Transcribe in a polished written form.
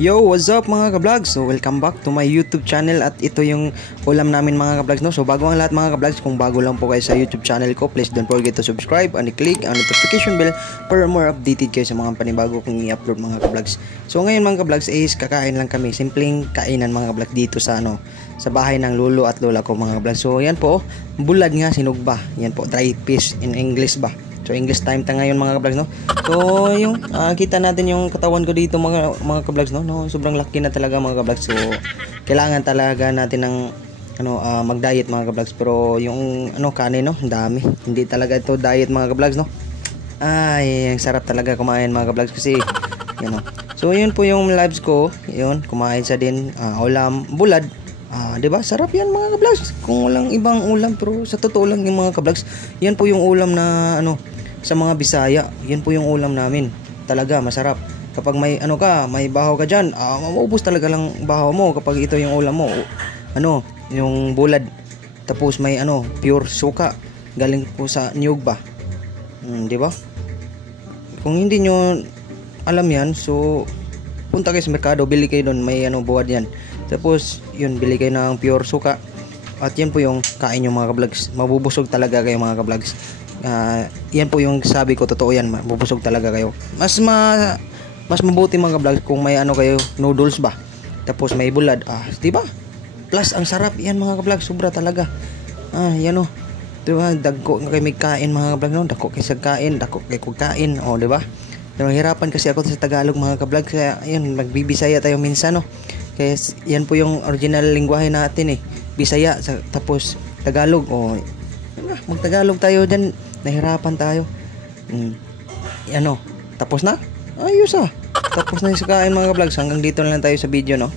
Yo, what's up mga ka-vlogs? So welcome back to my YouTube channel at ito yung ulam namin mga ka-vlogs, no? So bago ang lahat mga ka-vlogs, kung bago lang po kayo sa YouTube channel ko, please don't forget to subscribe and click ang notification bell para more updated kayo sa mga panibago kong i-upload mga ka-vlogs. So ngayon mga ka-vlogs is kakain lang kami, simpleng kainan mga ka-vlogs dito sa sa bahay ng lolo at lola ko mga ka-vlogs. So yan po, bulad nga sinugba. Yan po, dry fish in English ba? So English time ta ngayon mga ka-vlogs, no. So yung kita natin yung katawan ko dito mga ka-vlogs, no. Sobrang laki na talaga mga ka-vlogs. So kailangan talaga natin ng mag-diet mga ka-vlogs. Pero yung kanin, no, ang dami. Hindi talaga ito diet mga ka-vlogs, no. Ay, ang sarap talaga kumain mga ka-vlogs kasi yan, no. So yun po yung lives ko. Yun, kumain sa din ulam bulad. 'Di ba? Sarap 'yan mga ka-vlogs. Kung walang ibang ulam, pero sa totoo lang yung mga ka-vlogs, yan po yung ulam na sa mga Bisaya. Yan po yung ulam namin. Talaga masarap. Kapag may may bahaw ka diyan, maubos talaga lang bahaw mo kapag ito yung ulam mo. Yung bulad. Tapos may pure suka. Galing po sa niyog ba? 'Di ba? Kung hindi nyo alam yan, so punta kayo sa merkado, bili kayo doon, may buwad yan. Tapos yun, bili kayo ng pure suka. At yan po yung kain nyo mga ka-vlogs. Mabubusog talaga kayo mga ka-vlogs. Yan po yung sabi ko, totoo yan, mabubusog talaga kayo. Mas mabuti mga ka-vlogs kung may kayo, noodles ba, tapos may bulad, diba? Plus ang sarap yan mga ka-vlogs, sobra talaga. Yan diba, dagko kayo may kain mga ka-vlogs, no? Dagko kayo sa kain, dagko kayo kain, diba? Pero hirapan kasi ako sa Tagalog mga ka-vlogs, kaya yun, magbibisaya tayo minsan, no? Kaya yan po yung original lingwahe natin Bisaya, tapos Tagalog. Mag-Tagalog tayo dyan, nahirapan tayo. Tapos na? Ayos Tapos na yung kain mga ka-vlogs. Hanggang dito na lang tayo sa video, no?